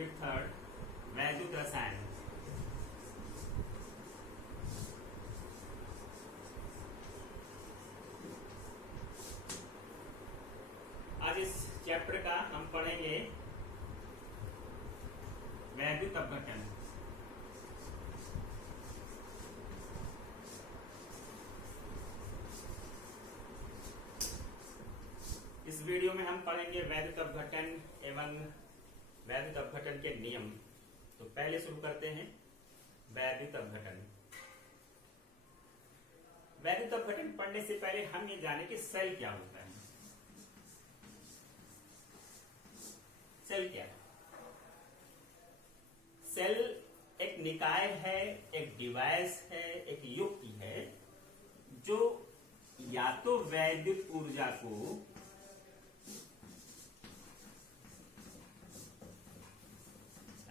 Unit 3 वैद्युत रसायन। आज इस चैप्टर का हम पढ़ेंगे वैद्युत अपघटन। इस वीडियो में हम पढ़ेंगे वैद्युत अपघटन एवं वैद्युत अपघटन के नियम। तो पहले शुरू करते हैं वैद्युत अपघटन। वैद्युत अपघटन पढ़ने से पहले हम ये जाने कि सेल क्या होता है। सेल क्या है? सेल एक निकाय है, एक डिवाइस है, एक युक्ति है जो या तो वैद्युत ऊर्जा को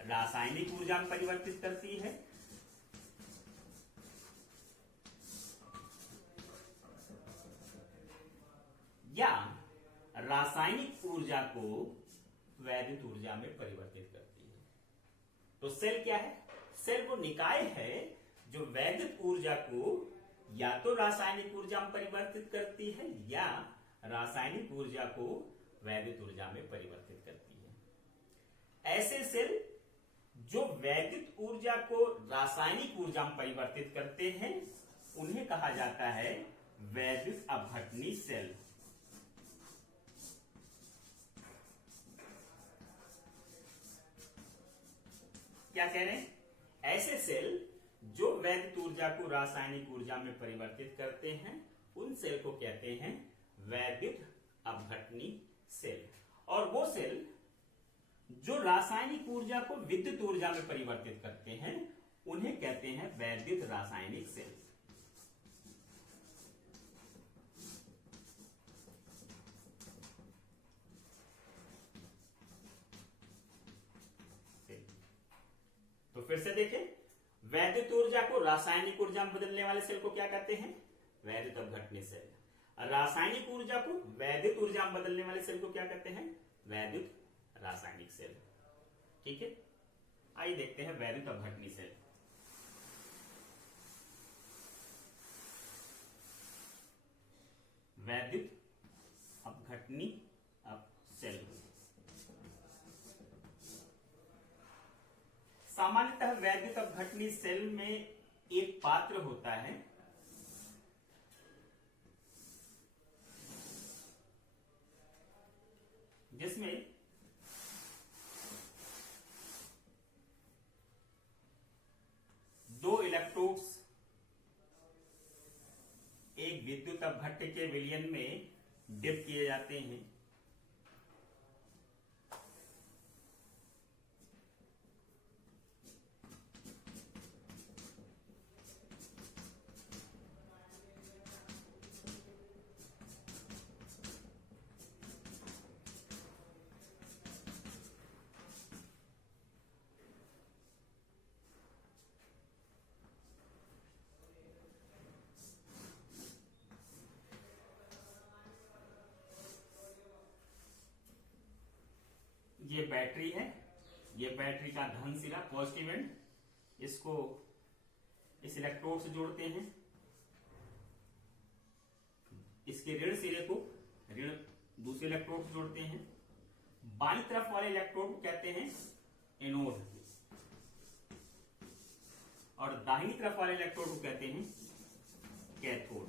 रासायनिक ऊर्जा में परिवर्तित करती है या रासायनिक ऊर्जा को वैद्युत ऊर्जा में परिवर्तित करती है। तो सेल क्या है? सेल वो निकाय है जो वैद्युत ऊर्जा को या तो रासायनिक ऊर्जा में परिवर्तित करती है या रासायनिक ऊर्जा को वैद्युत ऊर्जा में परिवर्तित करती है। ऐसे सेल जो वैद्युत ऊर्जा को रासायनिक ऊर्जा में परिवर्तित करते हैं उन्हें कहा जाता है वैद्युत अपघटनी सेल। क्या कह रहे हैं? ऐसे सेल जो वैद्युत ऊर्जा को रासायनिक ऊर्जा में परिवर्तित करते हैं उन सेल को कहते हैं वैद्युत अपघटनी सेल। और वो सेल जो रासायनिक ऊर्जा को विद्युत ऊर्जा में परिवर्तित करते हैं उन्हें कहते हैं वैद्युत रासायनिक सेल। तो फिर से देखें, वैद्युत ऊर्जा को रासायनिक ऊर्जा में बदलने वाले सेल को क्या कहते हैं? वैद्युत अपघटनी सेल। रासायनिक ऊर्जा को वैद्युत ऊर्जा में बदलने वाले सेल को क्या कहते हैं? वैद्युत रासायनिक सेल। ठीक है, आइए देखते हैं वैद्युत अपघटनी सेल। वैद्युत अपघटनी सेल सामान्यतः वैद्युत अपघटनी सेल में एक पात्र होता है जिसमें दो इलेक्ट्रोड्स एक विद्युत अपघट्य के विलयन में डिप किए जाते हैं। ये बैटरी है, ये बैटरी का धन सिरा पॉजिटिव एंड, इसको इस इलेक्ट्रोड से जोड़ते हैं। इसके ऋण सिरे को ऋण दूसरे इलेक्ट्रोड से जोड़ते हैं। बाईं तरफ वाले इलेक्ट्रोड को कहते हैं एनोड और दाहिनी तरफ वाले इलेक्ट्रोड को कहते हैं कैथोड।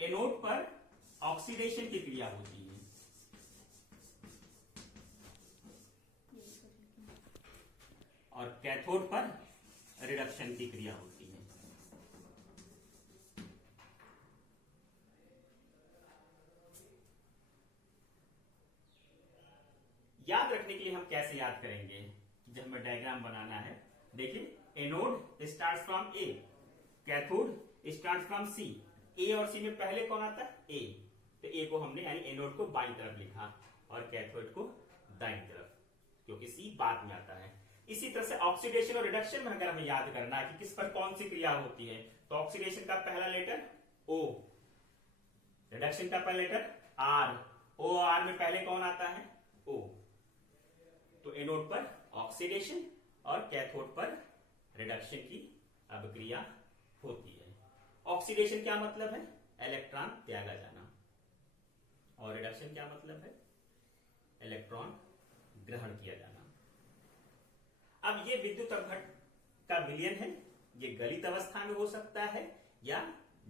एनोड पर ऑक्सीडेशन की क्रिया होती है और कैथोड पर रिडक्शन की क्रिया होती है। याद रखने के लिए हम कैसे याद करेंगे? जब हमें डायग्राम बनाना है, देखिए anode start from A, cathode start from C. A और सी में पहले कौन आता है? ए। तो ए को हमने यानी एनोड को बाईं तरफ लिखा और कैथोड को दाईं तरफ, क्योंकि सी बाद में आता है। इसी तरह से ऑक्सीडेशन और रिडक्शन में अगर हमें याद करना है कि किस पर कौन सी क्रिया होती है, तो ऑक्सीडेशन का पहला लेटर ओ, रिडक्शन का पहला लेटर आर। ओ आर में पहले कौन आता है? ओ। एनोड पर ऑक्सीडेशन और कैथोड पर रिडक्शन की अभिक्रिया होती है। ऑक्सीडेशन क्या मतलब है? इलेक्ट्रॉन त्यागा जाना, और रिडक्शन क्या मतलब है? इलेक्ट्रॉन ग्रहण किया जाना। अब ये विद्युत अपघट्ट का विलयन है, ये गलित अवस्था में हो सकता है या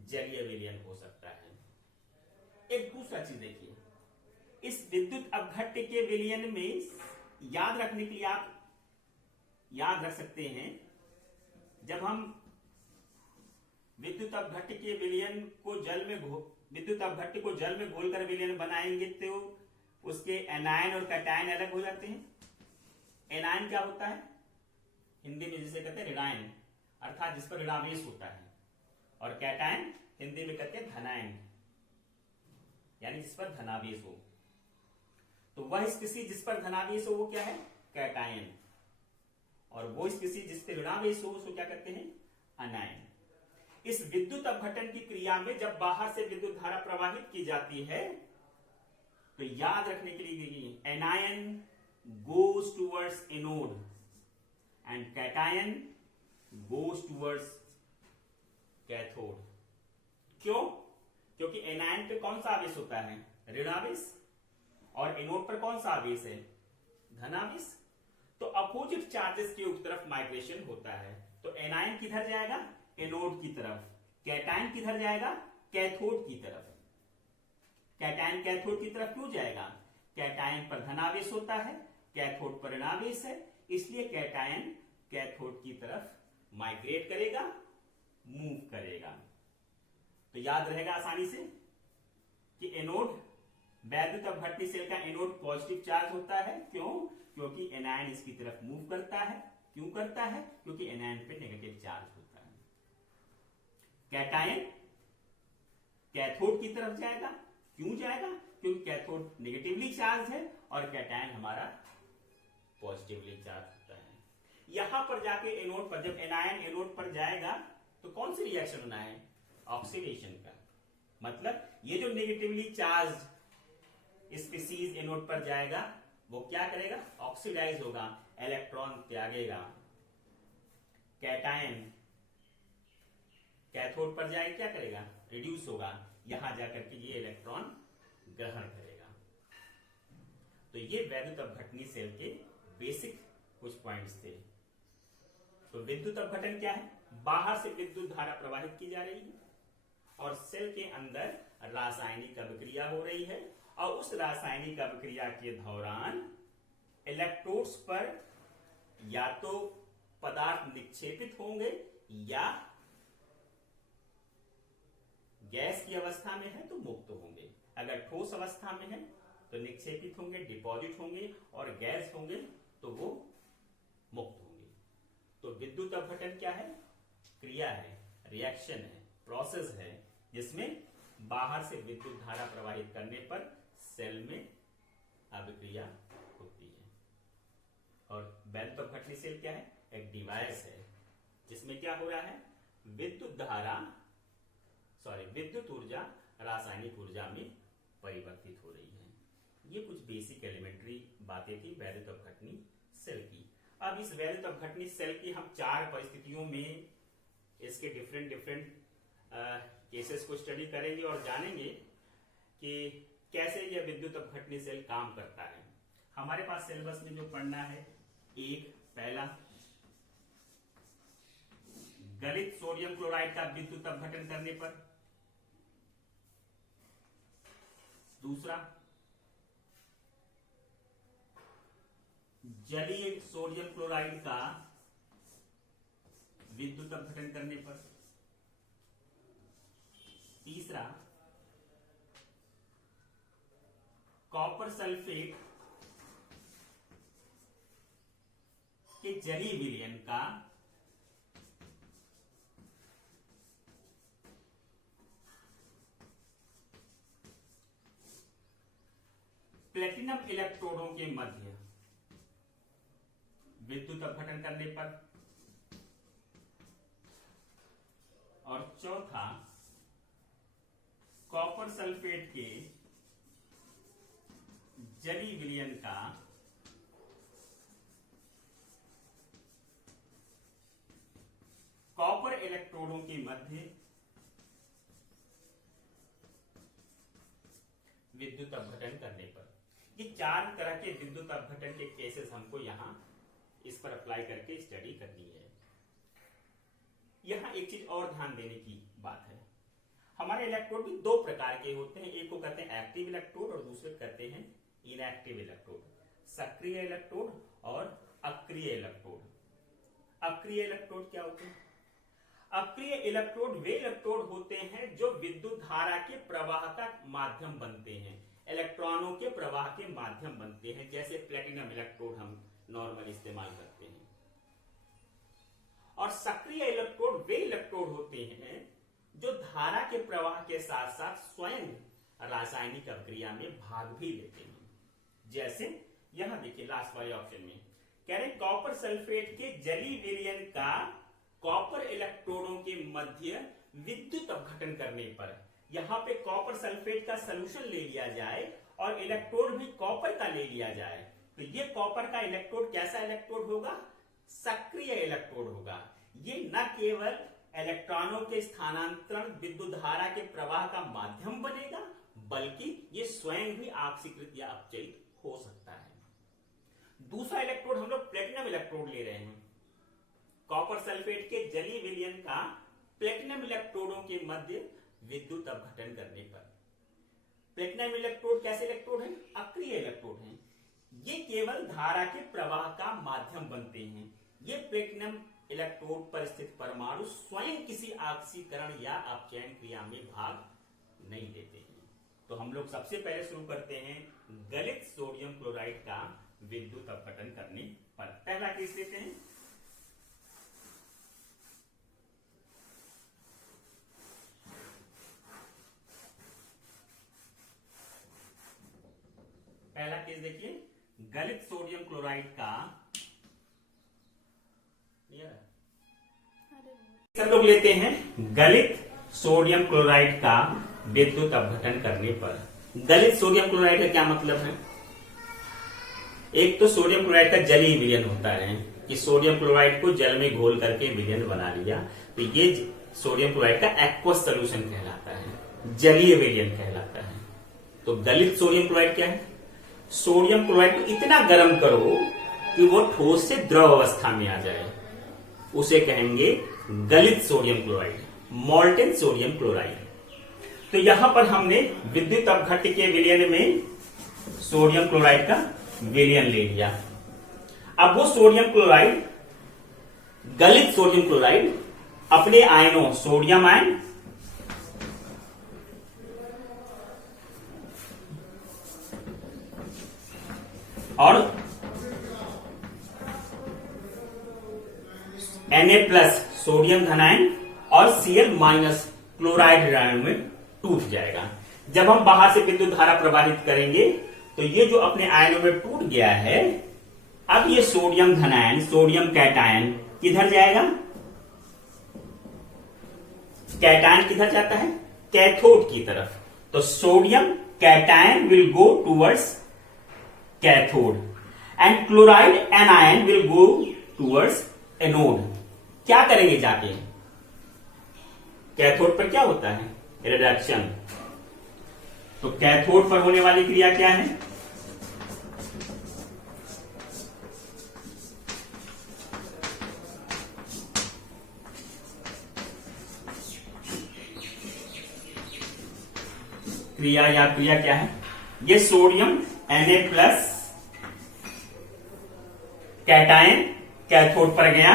जलीय विलयन हो सकता है। एक दूसरा चीज देखिए, इस विद्युत अपघट्ट के विलयन में याद रखने के लिए आप याद रख सकते हैं, जब हम विद्युत अपघट्ट के विलयन को विद्युत अपघट्ट को जल में घोलकर विलयन बनाएंगे तो उसके एनायन और कैटायन अलग हो जाते हैं। एनायन क्या होता है? हिंदी में जिसे कहते हैं ऋणायन, अर्थात जिस पर ऋणावेश होता है, और कैटायन हिंदी में कहते हैं धनायन, यानी जिस पर धनावेश हो। तो वह स्पीशीज जिस पर धनावेश हो वो क्या है? कैटायन, और वो स्पीशीज जिस पर ऋणावेश हो उसको क्या कहते हैं? अनायन। इस विद्युत अपघटन की क्रिया में जब बाहर से विद्युत धारा प्रवाहित की जाती है तो याद रखने के लिए anion goes towards anode and cation goes towards cathode. क्यों? क्योंकि एनायन पे कौन सा आवेश होता है? ऋणावेश, और एनोड पर कौन सा आवेश है? धनावेश। तो अपोजिट चार्जेस के उस तरफ माइग्रेशन होता है। तो एनायन किधर जाएगा? एनोड की तरफ। कैटायन किधर जाएगा? कैथोड की तरफ। कैटायन कैथोड की तरफ क्यों जाएगा? कैटायन पर धनावेश होता है, कैथोड पर ऋणावेश है, इसलिए कैटायन कैथोड की तरफ माइग्रेट करेगा, मूव करेगा। तो याद रहेगा आसानी से कि एनोड, वैद्युत अपघट्ट सेल का एनोड पॉजिटिव चार्ज होता है। क्यों? क्योंकि एनायन इसकी तरफ मूव करता है। क्यों करता है? क्योंकि एनायन पे नेगेटिव चार्ज होता है। कैटायन कैथोड की तरफ जाएगा। क्यों जाएगा? क्योंकि कैथोड नेगेटिवली चार्ज है और कैटायन हमारा पॉजिटिवली चार्ज होता है। यहां पर जाके एनोड पर, जब एनायन एनोड पर जाएगा तो कौन सी रिएक्शन होना है? ऑक्सीडेशन का। मतलब ये जो नेगेटिवली चार्ज स्पीशीज एनोड पर जाएगा वो क्या करेगा? ऑक्सीडाइज होगा, इलेक्ट्रॉन त्यागेगा। कैटायन कैथोड पर जाए क्या करेगा? रिड्यूस होगा, यहां जाकर के ये इलेक्ट्रॉन ग्रहण करेगा। तो ये वैद्युत अपघटनी सेल के बेसिक कुछ पॉइंट्स थे। तो विद्युत अपघटन क्या है? बाहर से विद्युत धारा प्रवाहित की जा रही है और सेल के अंदर रासायनिक अभिक्रिया हो रही है, और उस रासायनिक अभिक्रिया के दौरान इलेक्ट्रोड्स पर या तो पदार्थ निक्षेपित होंगे या गैस की अवस्था में है तो मुक्त होंगे। अगर ठोस अवस्था में है तो निक्षेपित होंगे, डिपॉजिट होंगे, और गैस होंगे तो वो मुक्त होंगे। तो विद्युत अपघटन क्या है? क्रिया है, रिएक्शन है, प्रोसेस है, जिसमें बाहर से विद्युत धारा प्रवाहित करने पर सेल में अभिक्रिया होती है। और वैद्युत अपघटनी सेल क्या है? एक डिवाइस है जिसमें क्या हो रहा है? विद्युत ऊर्जा रासायनिक ऊर्जा में परिवर्तित हो रही है। ये कुछ बेसिक एलिमेंट्री बातें थी वैद्युत अपघटनी सेल की। अब इस वैद्युत अपघटनी सेल की हम 4 परिस्थितियों में इसके डिफरेंट केसेस को स्टडी करेंगे और जानेंगे कि कैसे यह विद्युत अपघटनी सेल काम करता है। हमारे पास सिलेबस में जो पढ़ना है, पहला गलित सोडियम क्लोराइड का विद्युत अपघटन करने पर, दूसरा जलीय सोडियम क्लोराइड का विद्युत अपघटन करने पर, तीसरा कॉपर सल्फेट के जलीय विलयन का प्लेटिनम इलेक्ट्रोडों के मध्य विद्युत अपघटन करने पर, और चौथा कॉपर सल्फेट के जलीय विलयन का इलेक्ट्रोडों के मध्य विद्युत अपघटन करने पर। ये 4 तरह के विद्युत अपघटन के केसेस हमको यहां इस पर अप्लाई करके स्टडी करनी है। यहां एक चीज और ध्यान देने की बात है, हमारे इलेक्ट्रोड भी 2 प्रकार के होते हैं, एक को कहते हैं एक्टिव इलेक्ट्रोड और दूसरे कहते हैं इनएक्टिव इलेक्ट्रोड, सक्रिय इलेक्ट्रोड और अक्रिय इलेक्ट्रोड। अक्रिय इलेक्ट्रोड क्या होते हैं? अक्रिय इलेक्ट्रोड वे इलेक्ट्रोड होते हैं जो विद्युत धारा के प्रवाह का माध्यम बनते हैं, इलेक्ट्रॉनों के प्रवाह के माध्यम बनते हैं, जैसे प्लेटिनम इलेक्ट्रोड हम नॉर्मल इस्तेमाल करते हैं। और सक्रिय इलेक्ट्रोड वे इलेक्ट्रोड होते हैं जो धारा के प्रवाह के साथ साथ स्वयं रासायनिक अभिक्रिया में भाग भी लेते हैं। जैसे यहां देखिए लास्ट वाले ऑप्शन में कह रहे हैं कॉपर सल्फेट के जलीय विलयन का कॉपर इलेक्ट्रोडों के मध्य विद्युत अपघटन करने पर, यहां पे कॉपर सल्फेट का सॉल्यूशन ले लिया जाए और इलेक्ट्रोड भी कॉपर का ले लिया जाए, तो ये कॉपर का इलेक्ट्रोड कैसा इलेक्ट्रोड होगा? सक्रिय इलेक्ट्रोड होगा। ये न केवल इलेक्ट्रॉनों के स्थानांतरण विद्युत धारा के प्रवाह का माध्यम बनेगा, बल्कि ये स्वयं भी ऑक्सीकृत या अपचयित हो सकता है। दूसरा इलेक्ट्रोड हम लोग प्लेटिनम इलेक्ट्रोड ले रहे हैं। कॉपर सल्फेट के जलीय विलयन का प्लेटिनम इलेक्ट्रोडों के मध्य विद्युत अपघटन करने पर। प्लेटिनम इलेक्ट्रोड कैसे इलेक्ट्रोड है? अक्रिय इलेक्ट्रोड हैं। ये केवल धारा के प्रवाह का माध्यम बनते हैं। ये प्लेटिनम इलेक्ट्रोड पर स्थित परमाणु स्वयं किसी ऑक्सीकरण या अपचयन क्रिया में भाग नहीं लेते हैं। तो हम लोग सबसे पहले शुरू करते हैं गलित सोडियम क्लोराइड का विद्युत अपघटन करने पर। पहला केस लेते हैं। पहला केस देखिए, गलित सोडियम क्लोराइड का, सब लोग लेते हैं गलित सोडियम क्लोराइड का विद्युत अपघटन करने पर। गलित सोडियम क्लोराइड का क्या मतलब है? एक तो सोडियम क्लोराइड का जलीय विलयन होता है कि सोडियम क्लोराइड को जल में घोल करके विलयन बना लिया, तो ये सोडियम क्लोराइड का एक्वस सोल्यूशन कहलाता है, जलीय विलयन कहलाता है। तो गलित सोडियम क्लोराइड क्या है? सोडियम क्लोराइड को इतना गर्म करो कि वो ठोस से द्रव अवस्था में आ जाए, उसे कहेंगे गलित sodium chloride, molten sodium chloride. तो यहां पर हमने विद्युत अपघट्य के विलयन में सोडियम क्लोराइड का विलयन ले लिया। अब वो सोडियम क्लोराइड, गलित सोडियम क्लोराइड अपने आयनों सोडियम आयन और Na+ सोडियम धनायन और Cl- क्लोराइड आयन में टूट जाएगा। जब हम बाहर से विद्युत धारा प्रवाहित करेंगे तो ये जो अपने आयनों में टूट गया है, अब ये सोडियम धनायन, सोडियम कैटायन किधर जाएगा? कैटायन किधर जाता है? कैथोड की तरफ। तो sodium cation will go towards cathode and chloride anion will go towards anode. क्या करेंगे जाके? कैथोड पर क्या होता है? रिडक्शन। तो कैथोड पर होने वाली क्रिया क्या है? क्रिया क्या है? ये सोडियम Na+ कैटायन कैथोड पर गया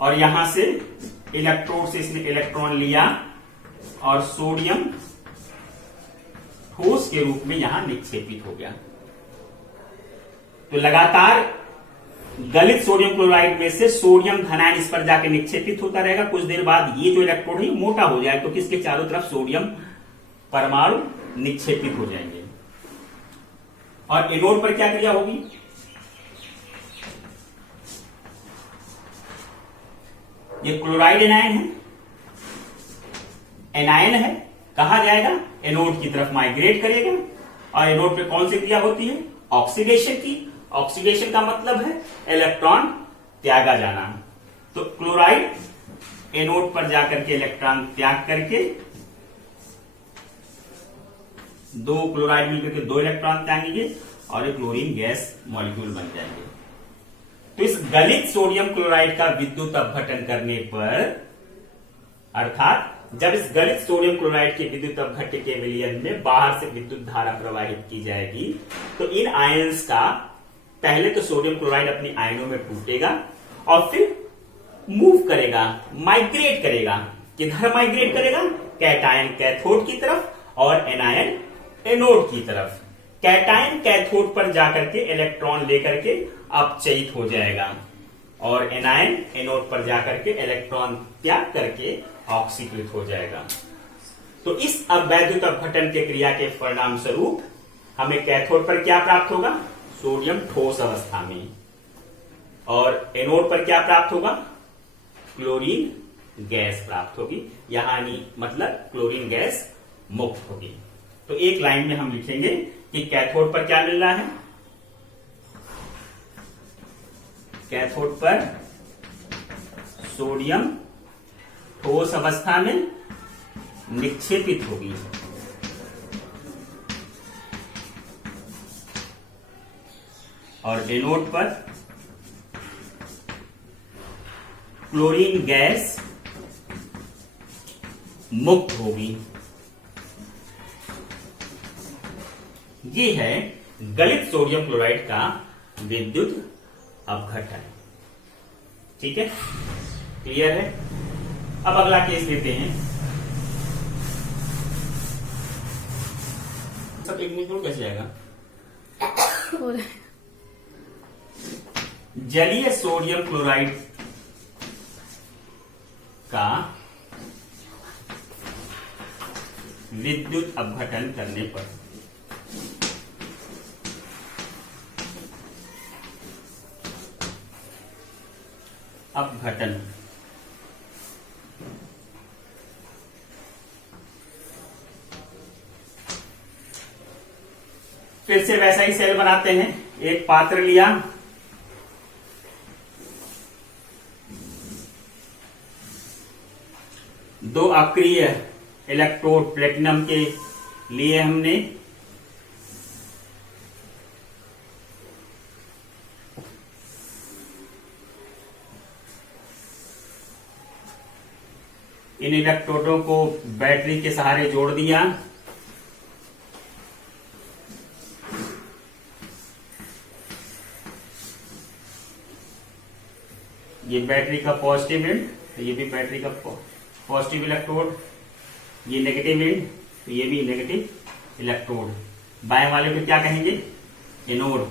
और यहां से इलेक्ट्रोड से इसने इलेक्ट्रॉन लिया और सोडियम ठोस के रूप में यहां निक्षेपित हो गया। तो लगातार गलित सोडियम क्लोराइड में से सोडियम धनायन इस पर जाकर निक्षेपित होता रहेगा। कुछ देर बाद ये जो इलेक्ट्रोड है मोटा हो जाए तो किसके चारों तरफ सोडियम परमाणु निक्षेपित हो जाएंगे। और एनोड पर क्या क्रिया होगी? ये क्लोराइड एनायन है, एनायन है, कहा जाएगा? एनोड की तरफ माइग्रेट करेगा। और एनोड पे कौन सी क्रिया होती है? ऑक्सीडेशन की। ऑक्सीडेशन का मतलब है इलेक्ट्रॉन त्यागा जाना। तो क्लोराइड एनोड पर जाकर के इलेक्ट्रॉन त्याग करके, दो क्लोराइड मिलकर के दो इलेक्ट्रॉन त्यागेंगे और एक क्लोरीन गैस मॉलिक्यूल बन जाएंगे। तो इस गलित सोडियम क्लोराइड का विद्युत अपघटन करने पर, अर्थात जब इस गलित सोडियम क्लोराइड के विद्युत अपघट्य के विलयन में बाहर से विद्युत धारा प्रवाहित की जाएगी, तो इन आयंस का पहले तो सोडियम क्लोराइड अपनी आयनों में टूटेगा और फिर मूव करेगा, माइग्रेट करेगा। किधर माइग्रेट करेगा? कैटायन कैथोड की तरफ और एनायन एनोड की तरफ। कैटायन कैथोड पर जाकर के इलेक्ट्रॉन लेकर के अपचयित हो जाएगा और एनायन एनोड पर जाकर के इलेक्ट्रॉन त्याग करके ऑक्सीकृत हो जाएगा। तो इस वैद्युत अपघटन के क्रिया के परिणाम स्वरूप हमें कैथोड पर क्या प्राप्त होगा? सोडियम ठोस अवस्था में, और एनोड पर क्या प्राप्त होगा? क्लोरीन गैस प्राप्त होगी, यानी मतलब क्लोरीन गैस मुक्त होगी। तो एक लाइन में हम लिखेंगे कि कैथोड पर क्या मिल रहा है? कैथोड पर सोडियम ठोस अवस्था में निक्षेपित होगी, और एनोड पर क्लोरीन गैस मुक्त होगी। ये है गलित सोडियम क्लोराइड का विद्युत अपघटन। ठीक है, क्लियर है? अब अगला केस लेते हैं। सब एक मिनट कैसे जाएगा? जलीय सोडियम क्लोराइड का विद्युत अपघटन करने पर अपघटन फिर से वैसा ही सेल बनाते हैं। एक पात्र लिया, दो अक्रिय इलेक्ट्रोड प्लेटिनम के लिए हमने इन इलेक्ट्रोडों को बैटरी के सहारे जोड़ दिया। ये बैटरी का पॉजिटिव एंड, तो ये भी बैटरी का पॉजिटिव इलेक्ट्रोड, ये नेगेटिव एंड, तो ये भी नेगेटिव इलेक्ट्रोड। बाएं वाले को क्या कहेंगे? एनोड।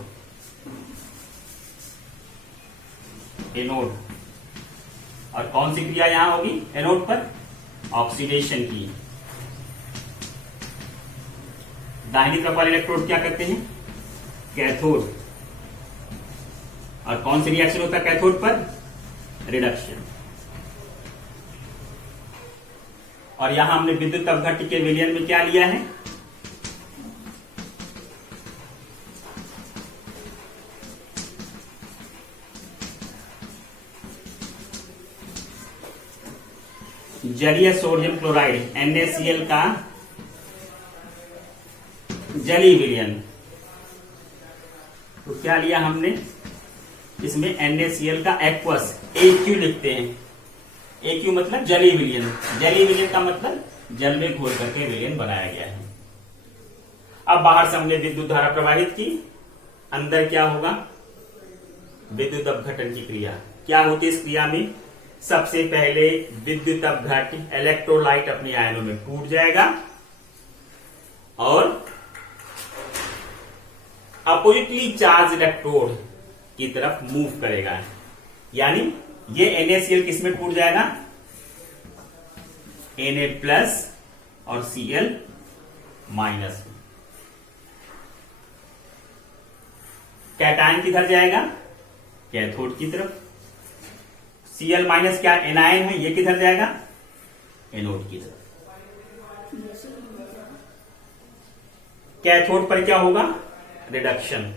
एनोड। और कौन सी क्रिया यहां होगी एनोड पर? ऑक्सीडेशन की। दाहिनी तरफ वाले इलेक्ट्रोड क्या करते हैं? कैथोड। और कौन सी रिएक्शन होता है कैथोड पर? रिडक्शन। और यहां हमने विद्युत अपघट्य के विलयन में क्या लिया है? जलीय सोडियम क्लोराइड NaCl का जलीय विलयन। तो क्या लिया हमने? इसमें NaCl का एक्वस AQ लिखते हैं। AQ मतलब जलीय विलयन। जलीय विलयन का मतलब जल में घोल करके विलयन बनाया गया है। अब बाहर से हमने विद्युत धारा प्रवाहित की, अंदर क्या होगा? विद्युत अपघटन की क्रिया। क्या होती है इस क्रिया में? सबसे पहले विद्युत अपघट्य इलेक्ट्रोलाइट अपने आयनों में टूट जाएगा और अपोजिटली चार्ज इलेक्ट्रोड की तरफ मूव करेगा। यानी ये NaCl किस में टूट जाएगा? Na+ और Cl- में। कैटायन किधर जाएगा? कैथोड की तरफ। Cl- क्या एनायन है, ये किधर जाएगा? एनोड की तरफ। कैथोड पर क्या होगा? रिडक्शन।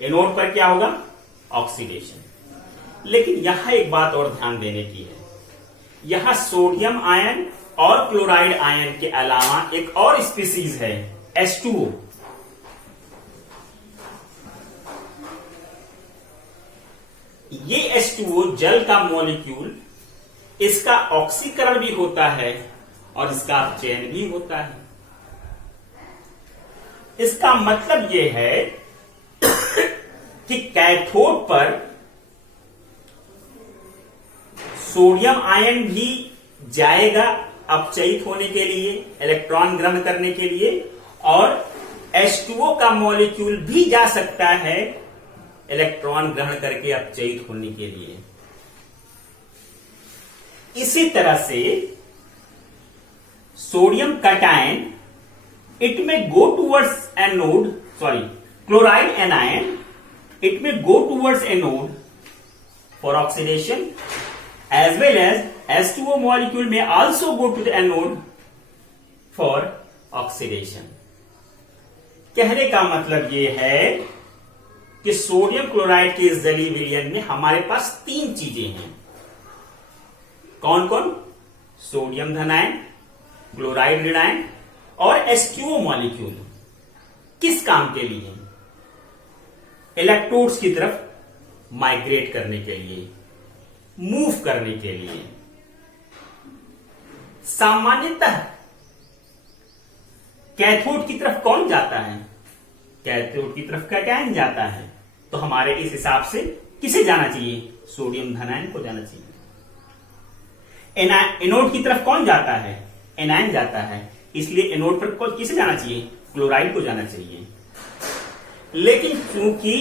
एनोड पर क्या होगा? ऑक्सीडेशन। लेकिन यहां एक बात और ध्यान देने की है यहां सोडियम आयन और क्लोराइड आयन के अलावा एक और स्पीसीज है H2O। ये H2O जल का मॉलिक्यूल, इसका ऑक्सीकरण भी होता है और इसका अपचयन भी होता है। इसका मतलब यह है कि कैथोड पर सोडियम आयन भी जाएगा अपचयित होने के लिए, इलेक्ट्रॉन ग्रहण करने के लिए, और H2O का मॉलिक्यूल भी जा सकता है इलेक्ट्रॉन ग्रहण करके अपचयित होने के लिए। इसी तरह से सोडियम कटायन, इट में go towards anode, chloride anion, it may go towards anode for oxidation, as well as H2O molecule may also go to the anode for oxidation। कहने का मतलब ये है कि सोडियम क्लोराइड के इस जलीय विलयन में हमारे पास तीन चीजें हैं। कौन कौन? सोडियम धनायन, क्लोराइड ऋणायन और H2O मॉलिक्यूल। किस काम के लिए? इलेक्ट्रोड्स की तरफ माइग्रेट करने के लिए, मूव करने के लिए। सामान्यतः कैथोड की तरफ कौन जाता है? कैथोड की तरफ कैटायन जाता है। तो हमारे इस हिसाब से किसे जाना चाहिए? सोडियम धनायन को जाना चाहिए। एनोड की तरफ कौन जाता है? एनायन जाता है। इसलिए एनोड पर किसे जाना चाहिए? क्लोराइड को जाना चाहिए। लेकिन चूंकि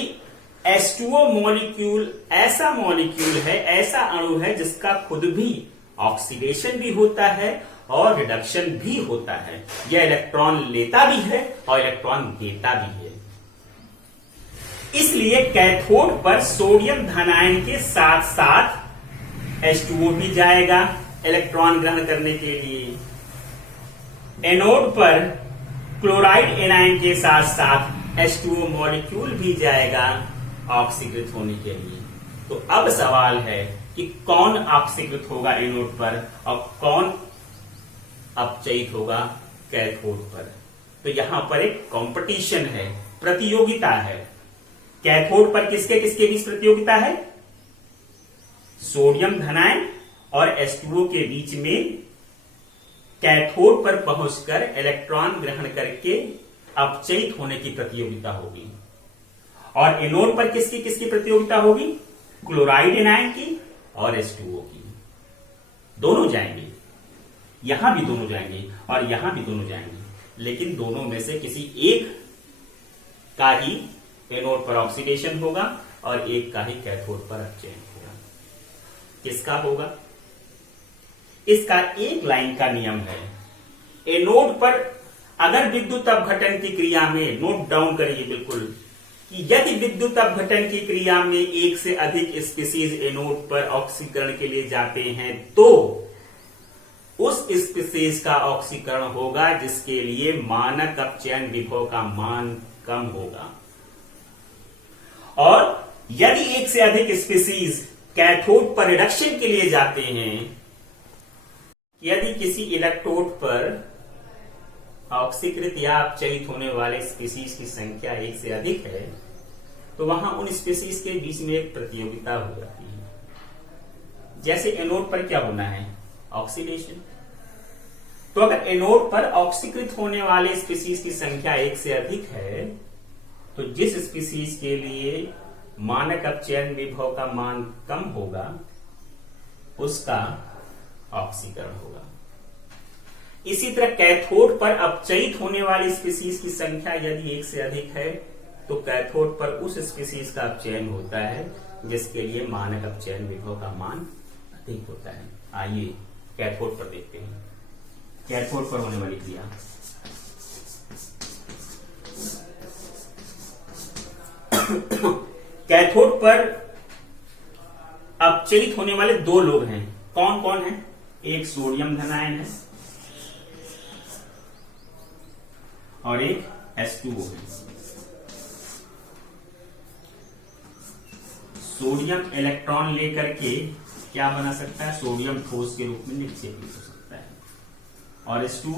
H2O मॉलिक्यूल ऐसा मॉलिक्यूल है, ऐसा अणु है जिसका खुद भी ऑक्सीडेशन भी होता है और रिडक्शन भी होता है। यह इलेक्ट्रॉन लेता भी है और इलेक्ट्रॉन देता भी है। इसलिए कैथोड पर सोडियम धनायन के साथ साथ H2O भी जाएगा इलेक्ट्रॉन ग्रहण करने के लिए। एनोड पर क्लोराइड एनायन के साथ साथ H2O मॉलिक्यूल भी जाएगा ऑक्सीकृत होने के लिए। तो अब सवाल है कि कौन ऑक्सीकृत होगा एनोड पर और कौन अपचयित होगा कैथोड पर। तो यहां पर एक कंपटीशन है, प्रतियोगिता है। कैथोड पर किसके किसके बीच प्रतियोगिता है? सोडियम धनायन और H2O के बीच में कैथोड पर पहुंचकर इलेक्ट्रॉन ग्रहण करके अपचयित होने की प्रतियोगिता होगी। और एनोड पर किसकी किसकी प्रतियोगिता होगी? क्लोराइड एनायन की और H2O की। दोनों जाएंगे, यहां भी दोनों जाएंगे और यहां भी दोनों जाएंगे, लेकिन दोनों में से किसी एक का ही एनोड पर ऑक्सीडेशन होगा और एक का ही कैथोड पर अपचयन होगा। किसका होगा? इसका एक लाइन का नियम है। एनोड पर अगर विद्युत अपघटन की क्रिया में, नोट डाउन करिए बिल्कुल, कि यदि विद्युत अपघटन की क्रिया में एक से अधिक स्पीसीज एनोड पर ऑक्सीकरण के लिए जाते हैं तो उस स्पीसीज का ऑक्सीकरण होगा जिसके लिए मानक अपचयन विभव का मान कम होगा। और यदि एक से अधिक स्पीसीज कैथोड पर रिडक्शन के लिए जाते हैं, यदि किसी इलेक्ट्रोड पर ऑक्सीकृत या अपचयित होने वाले स्पीसीज की संख्या एक से अधिक है तो वहां उन स्पीसीज के बीच में एक प्रतियोगिता हो जाती है। जैसे एनोड पर क्या होना है? ऑक्सीडेशन। तो अगर एनोड पर ऑक्सीकृत होने वाले स्पीसीज की संख्या एक से अधिक है तो जिस स्पीसीज के लिए मानक अपचयन विभव का मान कम होगा उसका ऑक्सीकरण होगा। इसी तरह कैथोड पर अपचयित होने वाली स्पीसीज की संख्या यदि एक से अधिक है तो कैथोड पर उस स्पीसीज का अपचयन होता है जिसके लिए मानक अपचयन विभव का मान अधिक होता है। आइए कैथोड पर देखते हैं। कैथोड पर होने वाली क्रिया, कैथोड पर अपचयित होने वाले दो लोग हैं। कौन कौन है? एक सोडियम धनायन है और एक H2O है। सोडियम इलेक्ट्रॉन लेकर के क्या बना सकता है, सोडियम ठोस के रूप में निक्षेपित हो सकता है। और H2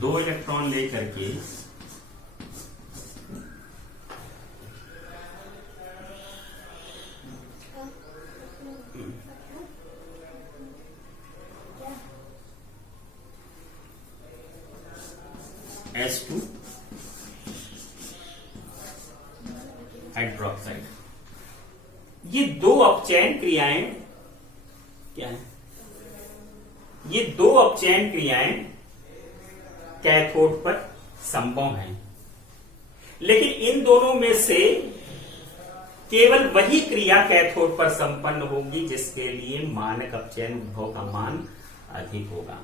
2 इलेक्ट्रॉन लेकर के H2 हाइड्रोक्साइड, ये दो अपचयन क्रियाएं क्या है, ये दो अपचयन क्रियाएं कैथोड पर संभव हैं, लेकिन इन दोनों में से केवल वही क्रिया कैथोड पर संपन्न होगी जिसके लिए मानक अपचयन विभव का मान अधिक होगा।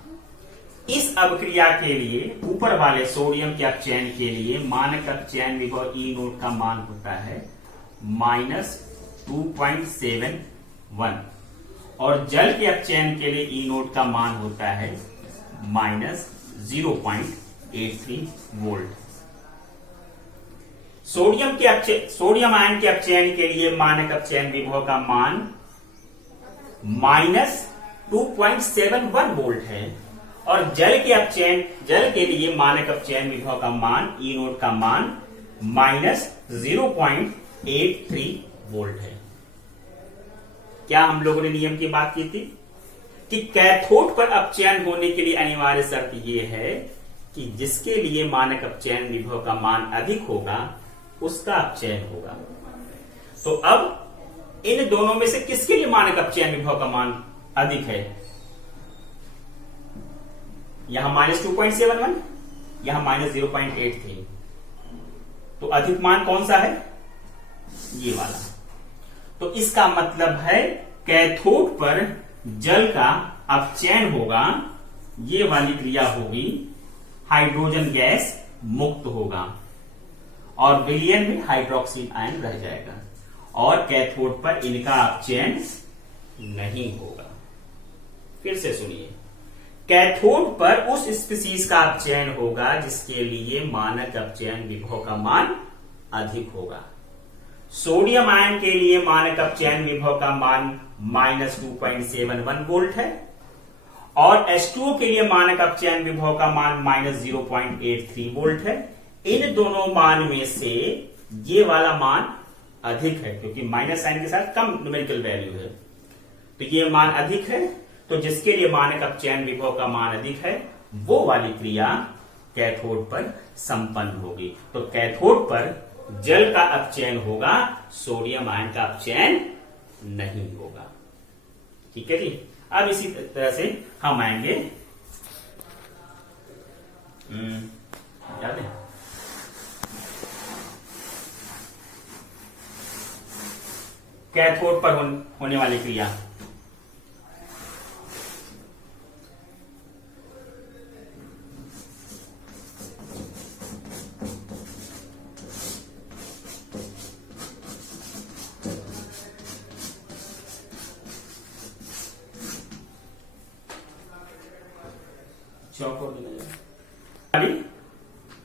इस अवक्रिया के लिए ऊपर वाले सोडियम के अपचयन के लिए मानक अपचयन विभव ई नोट का मान होता है -2.71 और जल के अपचयन के लिए ई नोट का मान होता है -0.83 वोल्ट। सोडियम आयन के अपचयन के लिए मानक अपचयन विभव का मान -2.71 वोल्ट है और जल के लिए मानक अपचयन विभव का मान ई नोट का मान -0.83 वोल्ट है। क्या हम लोगों ने नियम की बात की थी कि कैथोड पर अपचयन होने के लिए अनिवार्य शर्त यह है कि जिसके लिए मानक अपचयन विभव का मान अधिक होगा उसका अपचयन होगा। तो अब इन दोनों में से किसके लिए मानक अपचयन विभव का मान अधिक है, यहां -2.71, यहां -0.83, तो अधिक मान कौन सा है, ये वाला। तो इसका मतलब है कैथोड पर जल का अपचयन होगा, ये वाली क्रिया होगी, हाइड्रोजन गैस मुक्त होगा और विलयन में हाइड्रोक्सिल आयन रह जाएगा और कैथोड पर इनका अपचयन नहीं होगा। फिर से सुनिए, कैथोड पर उस स्पीशीज का अपचयन होगा जिसके लिए मानक अपचयन विभव का मान अधिक होगा। सोडियम आयन के लिए मानक अपचयन विभव का मान -2.71 वोल्ट है और H2O के लिए मानक अपचयन विभव का मान -0.83 वोल्ट है। इन दोनों मान में से ये वाला मान अधिक है क्योंकि माइनस साइन के साथ कम न्यूमेरिकल वैल्यू है, तो ये मान अधिक है। तो जिसके लिए मानक अपचयन विभव का मान अधिक है वो वाली क्रिया कैथोड पर संपन्न होगी। तो कैथोड पर जल का अपचयन होगा, सोडियम आयन का अपचयन नहीं होगा। ठीक है जी। अब इसी तरह से हम आएंगे याद है कैथोड पर होने वाली क्रिया।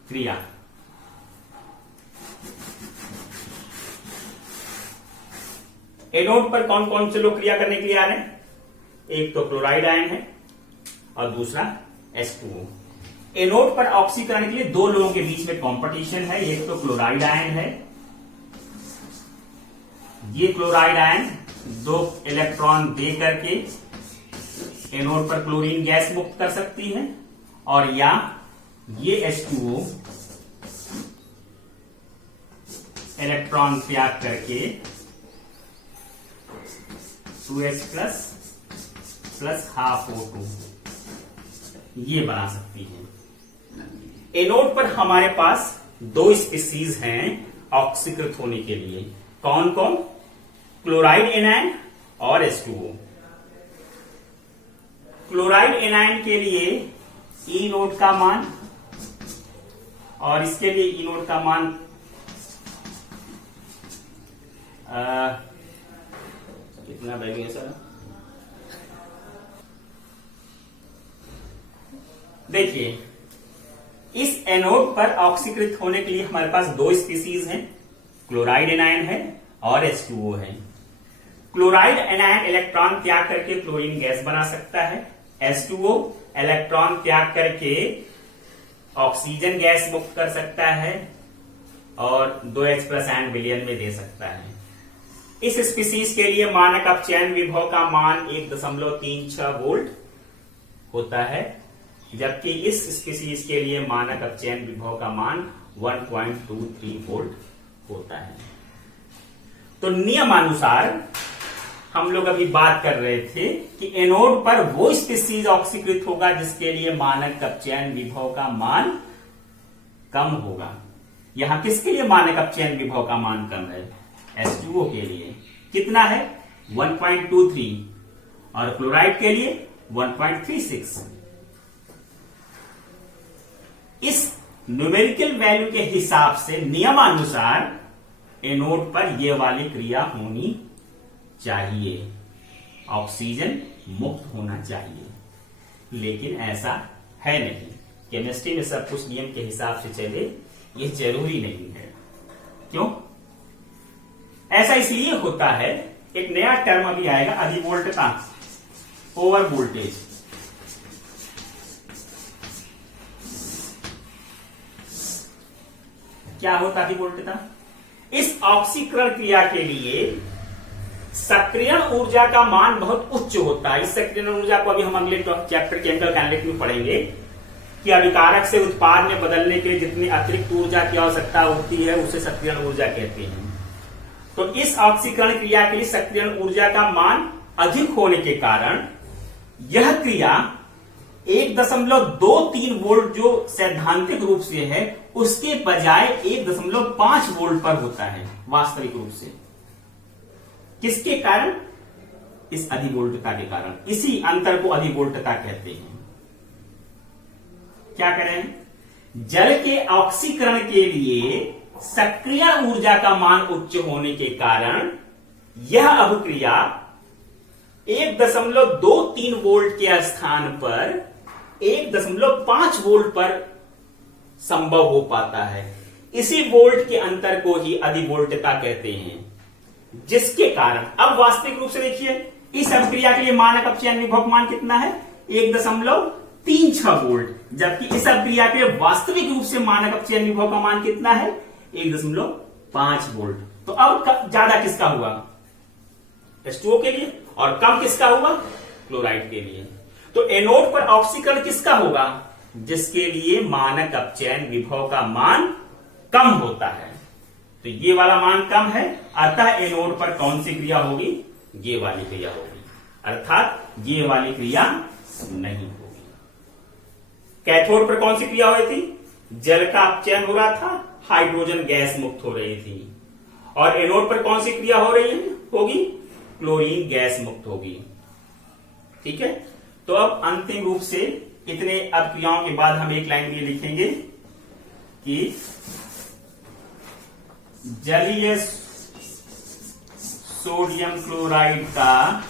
क्रिया एनोड पर कौन कौन से लोग क्रिया करने के लिए आ रहे हैं, एक तो क्लोराइड आयन है और दूसरा H2O। एनोड पर ऑक्सीकरण के लिए दो लोगों के बीच में कंपटीशन है, एक तो क्लोराइड आयन है, ये क्लोराइड आयन 2 इलेक्ट्रॉन दे करके एनोड पर क्लोरीन गैस मुक्त कर सकती है, और या ये H2O इलेक्ट्रॉन त्याग करके 2H प्लस हाफ O2 ये बना सकती है। एनोड पर हमारे पास 2 स्पीशीज हैं ऑक्सीकृत होने के लिए, कौन कौन, क्लोराइड एनायन और H2O। क्लोराइड एनायन के लिए ई नोड का मान, और इसके लिए ई नोड का मान कितना वैल्यू है सर, देखिए इस एनोड पर ऑक्सीकृत होने के लिए हमारे पास 2 स्पीशीज हैं, क्लोराइड एनायन है और H2O है। क्लोराइड एनायन इलेक्ट्रॉन त्याग करके क्लोरीन गैस बना सकता है। H2O इलेक्ट्रॉन त्याग करके ऑक्सीजन गैस मुक्त कर सकता है और 2H+ आयन विलयन में दे सकता है। इस स्पीसीज के लिए मानक अपचयन विभव का मान 1.36 वोल्ट होता है, जबकि इस स्पीसीज के लिए मानक अपचयन विभव का मान 1.23 वोल्ट होता है। तो नियमानुसार हम लोग अभी बात कर रहे थे कि एनोड पर वो स्पीसीज ऑक्सीकृत होगा जिसके लिए मानक अपचयन विभव का मान कम होगा। यहां किसके लिए मानक अपचयन विभव का मान कम है? H2O के लिए कितना है? 1.23 और क्लोराइड के लिए 1.36। इस न्यूमेरिकल वैल्यू के हिसाब से नियमानुसार एनोड पर यह वाली क्रिया होनी चाहिए, ऑक्सीजन मुक्त होना चाहिए, लेकिन ऐसा है नहीं। केमिस्ट्री में सब कुछ नियम के हिसाब से चले, ये जरूरी नहीं है। क्यों ऐसा? इसलिए होता है, एक नया टर्म अभी आएगा, अधिवोल्टता, ओवर वोल्टेज। क्या होता अधिवोल्टता? इस ऑक्सीकरण क्रिया के लिए सक्रियण ऊर्जा का मान बहुत उच्च होता है। इस सक्रियण ऊर्जा को अभी हम अगले चैप्टर केमिकल काइनेटिक्स में पढ़ेंगे कि अभिकारक से उत्पाद में बदलने के लिए जितनी अतिरिक्त ऊर्जा की आवश्यकता होती है उसे सक्रियण ऊर्जा कहते हैं। तो इस ऑक्सीकरण क्रिया के लिए सक्रियण ऊर्जा का मान अधिक होने के कारण यह क्रिया 1.23 वोल्ट जो सैद्धांतिक रूप से है उसके बजाय 1.5 वोल्ट पर होता है वास्तविक रूप से। किसके कारण? इस अधिवोल्टता के कारण। इसी अंतर को अधिवोल्टता कहते हैं। क्या करें? जल के ऑक्सीकरण के लिए सक्रियण ऊर्जा का मान उच्च होने के कारण यह अभिक्रिया 1.23 वोल्ट के स्थान पर 1.5 वोल्ट पर संभव हो पाता है। इसी वोल्ट के अंतर को ही अधिवोल्टता कहते हैं, जिसके कारण अब वास्तविक रूप से देखिए इस अभिक्रिया के लिए मानक अपचयन विभव मान कितना है? 1.36 वोल्ट, जबकि इस अभिक्रिया के लिए वास्तविक रूप से मानक अपचयन विभव का मान कितना है? 1.5 वोल्ट। तो अब ज्यादा किसका हुआ? H2O के लिए, और कम किसका हुआ? क्लोराइड के लिए। तो एनोड पर ऑक्सीकरण किसका होगा? जिसके लिए मानक अपचयन विभव का मान कम होता है। तो ये वाला मान कम है, अतः एनोड पर कौन सी क्रिया होगी? ये वाली क्रिया होगी, अर्थात ये वाली क्रिया नहीं होगी। कैथोड पर कौन सी क्रिया हो रही थी? जल का अपचयन हो रहा था, हाइड्रोजन गैस मुक्त हो रही थी। और एनोड पर कौन सी क्रिया हो रही है? होगी क्लोरीन गैस मुक्त होगी। ठीक है। तो अब अंतिम रूप से इतने अभिक्रियाओं के बाद हम एक लाइन में लिखेंगे कि जलीय सोडियम क्लोराइड का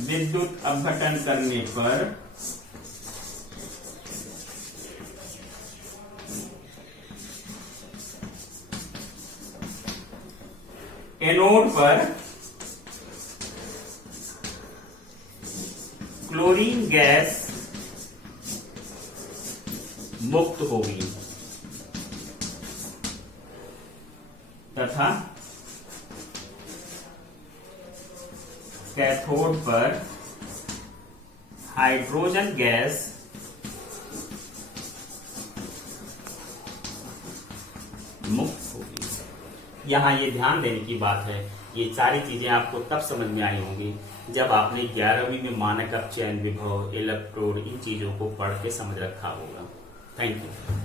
विद्युत अपघटन करने पर एनोड पर क्लोरीन गैस मुक्त होगी तथा कैथोड पर हाइड्रोजन गैस मुक्त होगी। यहां ये ध्यान देने की बात है, ये सारी चीजें आपको तब समझ में आई होंगी जब आपने 11वीं में मानक अपचयन विभव, इलेक्ट्रोड, इन चीजों को पढ़ के समझ रखा होगा। Thank you.